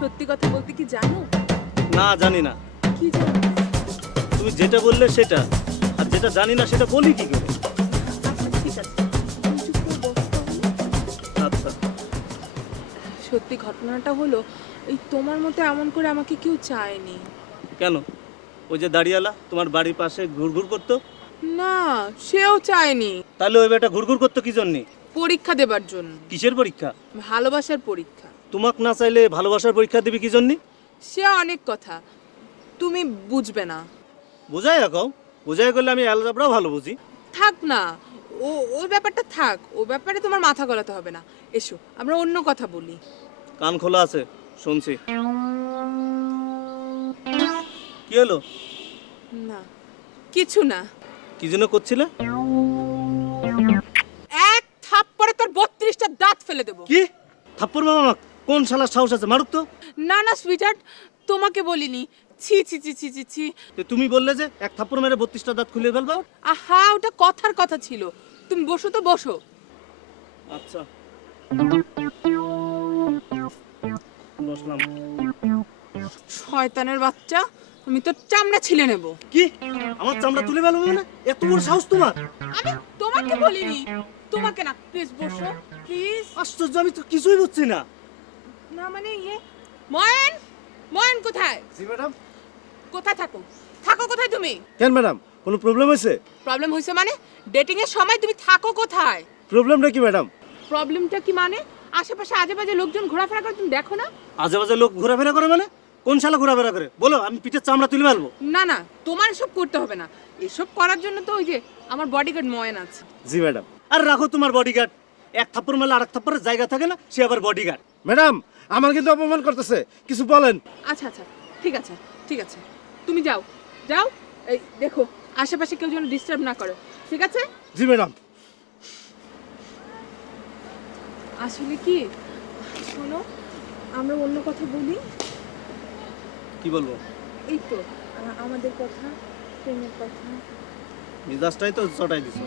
সত্যি কথা বলতে কি জানো? না জানি না। কি জানো? তুমি যেটা বললে সেটা আর যেটা জানি না সেটা বলি কি করে? আচ্ছা ঠিক আছে। তুমি চুপ করে বসো তাহলে। আচ্ছা। সত্যি ঘটনাটা হলো এই তোমার মতো এমন করে আমাকে কেউ চায়নি। কেন? ওই যে দাঁড়িয়ালা তোমার বাড়ির পাশে ঘুরঘুর করতো? না সেও চায়নি। তাহলে ওই বেটা ঘুরঘুর করতো কি জন্যে? পরীক্ষা দেবার জন্য। কিসের পরীক্ষা? ভালোবাসার পরীক্ষা। তোমাক না চাইলে ভালোবাসার পরীক্ষা দিবি কি জন্যে? সে অনেক কথা। তুমি বুঝবে না। বোঝাই রাখাও বোঝাই করলে আমি অ্যালজাবরাও ভালো বুঝি। থাক না। ও ওই ব্যাপারটা থাক। ও ব্যাপারে তোমার মাথা গলাতে হবে না। এসো আমরা অন্য কথা বলি। কান খোলা আছে শুনছি। কি হলো? না কিছু না। কি জন্য করছিলে? এক থাপ্পড়ে তোর বত্রিশটা দাঁত ফেলে দেবো। কি? থাপ্পর মামা কোন শালার সাহস আছে? মারুক তো। না না সুইটার্ট তোমাকে বলিনি। ছি ছি ছি ছি ছি ছি। তো তুমি বললে যে এক থাপ্পড় মেরে বত্রিশটা দাঁত খুলে ফেলব? আহা ওটা কথার কথা ছিল। তুমি বসো তো বসো। আচ্ছা। বসলাম। শয়তানের বাচ্চা আমি তোর চামড়া ছিলে নেব। কি? আমার চামড়া তুলে ফেলব মানে? এত বড় সাহস তোমার। আমি তোমাকে বলিনি। তোমাকে না প্লিজ বসো প্লিজ আশ্চর্য আমি তো কিছুই বুঝছি না। না মানে ইয়ে ময়ন ময়ন কোথায়? জি ম্যাডাম। কোথায় থাকো? থাকো কোথায় তুমি? কেন ম্যাডাম? কোনো প্রবলেম হয়েছে? প্রবলেম হয়েছে মানে? ডেটিং এর সময় তুমি থাকো কোথায়? প্রবলেমটা কি ম্যাডাম? প্রবলেমটা কি মানে? আশেপাশে আজে বাজে লোকজন ঘোরাফেরা করে তুমি দেখো না? আজে বাজে লোক ঘোরাফেরা করে মানে? কোন শালা ঘোরাফেরা করে? বলো আমি পিঠের চামড়া তুলে ফেলব। না না তোমার এসব করতে হবে না। এসব করার জন্য তো ওই যে আমার বডিগার্ড ময়ন আছে। জি ম্যাডাম। আর রাখো তোমার বডিগার্ড এক থাপ্পড় মেলে আর এক থাপ্পড়ের জায়গা থাকে না সে আবার বডিগার্ড ম্যাডাম আমার কিন্তু অপমান করতেছে কিছু বলেন। আচ্ছা আচ্ছা ঠিক আছে ঠিক আছে তুমি যাও যাও এই দেখো আশেপাশে কেউ যেন ডিস্টার্ব না করে ঠিক আছে? জি ম্যাডাম। আসলে কি শোনো আমরা অন্য কথা বলি? কি বলব? এই তো আমাদের কথা প্রেমের কথা। মিজাজটাই তো চটাই দিছো।